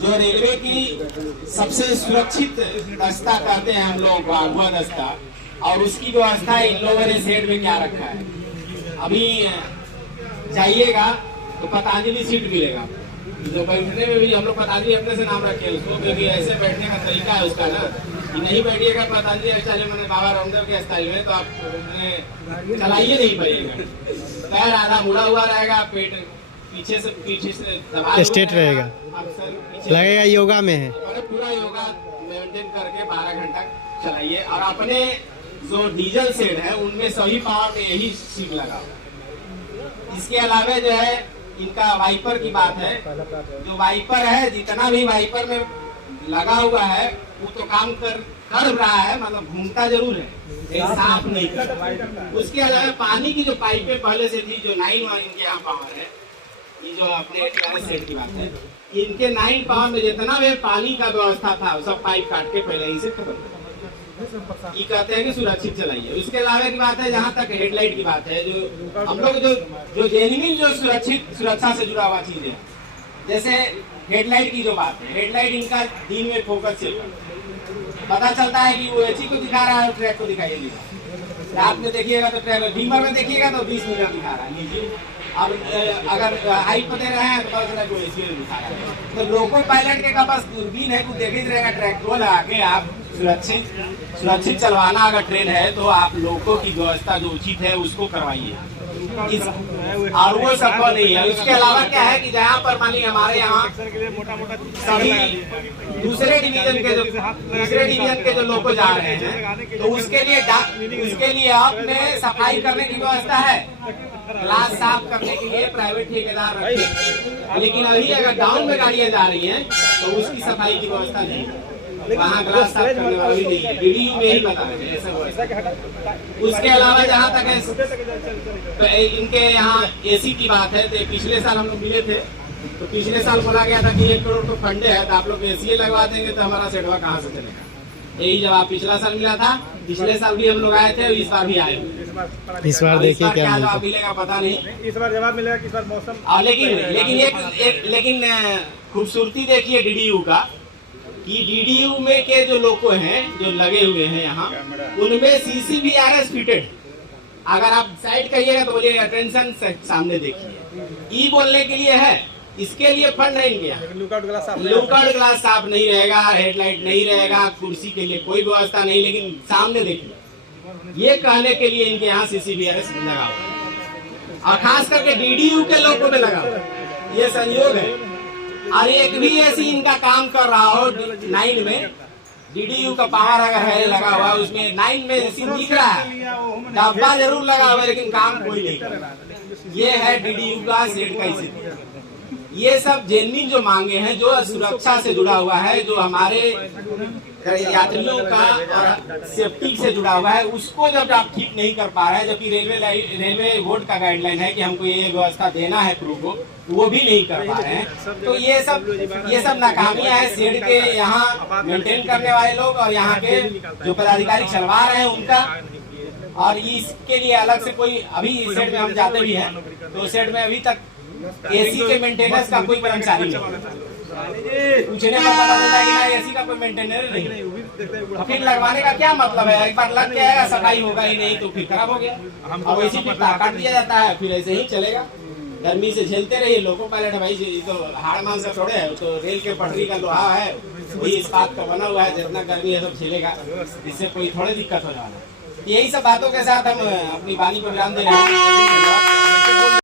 जो रेलवे की सबसे सुरक्षित दस्ता कहते हैं हम लोग वह दस्ता, और उसकी व्यवस्था इन लोगों ने शेड में क्या रखा है। अभी जाइएगा तो पतंजलि सीट मिलेगा, जो बैठने में भी हम लोग पतंजलि अपने से नाम रखे उसको, क्योंकि ऐसे बैठने का तरीका है उसका ना कि नहीं बैठिएगा पतंजलि स्टाइल में, मैंने बाबा रामदेव के स्टाइल में, तो आप चलाइए नहीं पाइएगा। पैर आधा मुड़ा हुआ रहेगा, पेट पीछे से दबा स्ट्रेट रहेगा, लगेगा योगा में है। पूरा योगा मेंटेन करके 12 घंटा चलाइए। और अपने जो डीजल सेट है उनमें सभी पावर में यही सीट लगा। इसके अलावा जो है इनका वाइपर की बात है, जो वाइपर है जितना भी वाइपर में लगा हुआ है वो तो काम कर रहा है, मतलब घूमता जरूर है, साफ नहीं कर। उसके अलावा पानी की जो पाइपें पहले से थी, जो 9 इनके यहाँ पावर है, ये जो अपने सेट की बात है, इनके 9 पावर में जितना भी पानी का व्यवस्था था सब पाइप काट के पहले ही से खत्म। ये कहते हैं कि सुरक्षित चलाइए। उसके अलावा की बात है, जहाँ तक हेडलाइट की बात है, जो हम लोग जो जेन्युइन जो सुरक्षा से जुड़ा हुआ चीज है, जैसे हेडलाइट की जो बात है, हेडलाइट इनका दिन में फोकस से पता चलता है कि वो एसी को दिखा रहा है, ट्रैक को दिखाइए। रात में देखिएगा तो ट्रैक, डिमर में देखिएगा तो 20 मीटर दिखा रहा है। अब अगर हाइट पर दे रहे हैं तो पता चला कोई एसी दिखा रहा है। तो लोको पायलट के पास दूरबीन है, कुछ देख ही रहेगा, ट्रैक को लगा के आप सुरक्षित चलवाना अगर ट्रेन है तो आप लोगों की व्यवस्था जो उचित है उसको करवाइए, और वो संभव नहीं है। उसके अलावा क्या है कि जहाँ पर मान लीजिए हमारे यहाँ सभी दूसरे डिवीजन के जो लोग जा रहे हैं, तो उसके लिए आपने सफाई करने की व्यवस्था है, क्लास साफ करने के लिए प्राइवेट ठेकेदार रखे। लेकिन अभी अगर गाँव में गाड़ियाँ जा रही हैं तो उसकी सफाई की व्यवस्था नहीं है, वहाँ ग्लास साफ करने वाला भी नहीं है, डीडीयू में ही बता रहे हैं। उसके अलावा जहाँ तक है तो इनके यहाँ एसी की बात है, तो पिछले साल हम लोग मिले थे, तो पिछले साल बोला गया था कि 1 करोड़ तो फंडे है, तो आप लोग एसी लगवा देंगे तो हमारा सेटवा कहाँ से चलेगा। यही जवाब पिछला साल मिला था, पिछले साल भी हम लोग आए थे, इस बार भी आए। इस बार देखिए क्या जवाब मिलेगा पता नहीं, इस बार जवाब मिलेगा कि इस बार मौसम। लेकिन खूबसूरती देखिए डीडीयू का, कि डीडीयू में के जो लोगो हैं जो लगे हुए हैं यहाँ, उनमें CCVRS फिटेड। अगर आप साइड कहिएगा तो बोलिए अटेंशन सामने देखिए, ई बोलने के लिए है, इसके लिए फंड है इनके यहाँ। लुकआउट ग्लास साफ नहीं रहेगा, हेडलाइट नहीं रहेगा, कुर्सी के लिए कोई व्यवस्था नहीं, लेकिन सामने देखिए, ये कहने के लिए इनके यहाँ CCVRS लगा हुआ, और खास करके डीडीयू के लोगों में लगा हुआ। ये संयोग है। और एक भी ऐसी इनका काम कर रहा हो 9 में, डीडीयू का पावर अगर है लगा हुआ, उसमें 9 में ऐसी दिख रहा है, डब्बा जरूर लगा हुआ है लेकिन काम कोई नहीं कर रहा। ये है डीडीयू का सेट का स्थिति। ये सब जेन्युइन जो मांगे हैं, जो सुरक्षा से जुड़ा हुआ है, जो हमारे यात्रियों का और सेफ्टी से जुड़ा हुआ है, उसको जब आप ठीक नहीं कर पा रहे हैं, जबकि रेलवे बोर्ड का गाइडलाइन है कि हमको ये व्यवस्था देना है क्रू को, वो भी नहीं कर पा रहे हैं। तो ये सब नाकामियां हैं शेड के यहाँ मेंटेन करने वाले लोग और यहाँ के जो पदाधिकारी चलवा रहे हैं उनका। और इसके लिए अलग से कोई, अभी इस सेट में हम जाते भी हैं तो सेट में अभी तक एसी के मेंटेनेंस का कोई कर्मचारी नहीं, पूछने पर पता चलता है कि ना एसी का कोई मेंटेनेंस नहीं। फिर लगवाने का क्या मतलब है, एक बार लग के आएगा सफाई होगा ही नहीं तो फिर खराब हो गया, और एसी फिर काट दिया जाता है, फिर ऐसे ही चलेगा। गर्मी से झेलते रहिए। लोको पायलट भाई तो हाड़ मांस से थोड़े है, तो रेल के पटरी का लोहा है, वही इस्पात का बना हुआ है, जितना गर्मी है सब झेलेगा, इससे कोई थोड़ी दिक्कत हो जाना। यही सब बातों के साथ हम अपनी वाणी को विराम दे रहे हैं।